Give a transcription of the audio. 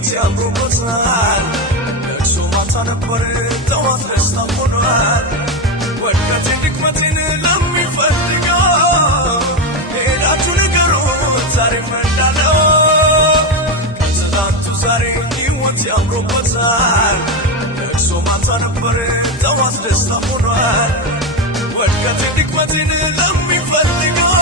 ሕይወት ያምሮበታል ለቅሶ ማታ ነበር ጠዋት ደስታ ሆኗል ወድቀቴን ድክመቴን ለሚፈልገው ሄዳችሁ ንገሩት ዛሬ እንዳለው ከትላንቱ ዛሬ ሕይወት ያምሮበታል ለቅሶ ማታ ነበር ጠዋት ደስታ ሆኗል ወድቀቴን ድክመቴን ለሚፈልገው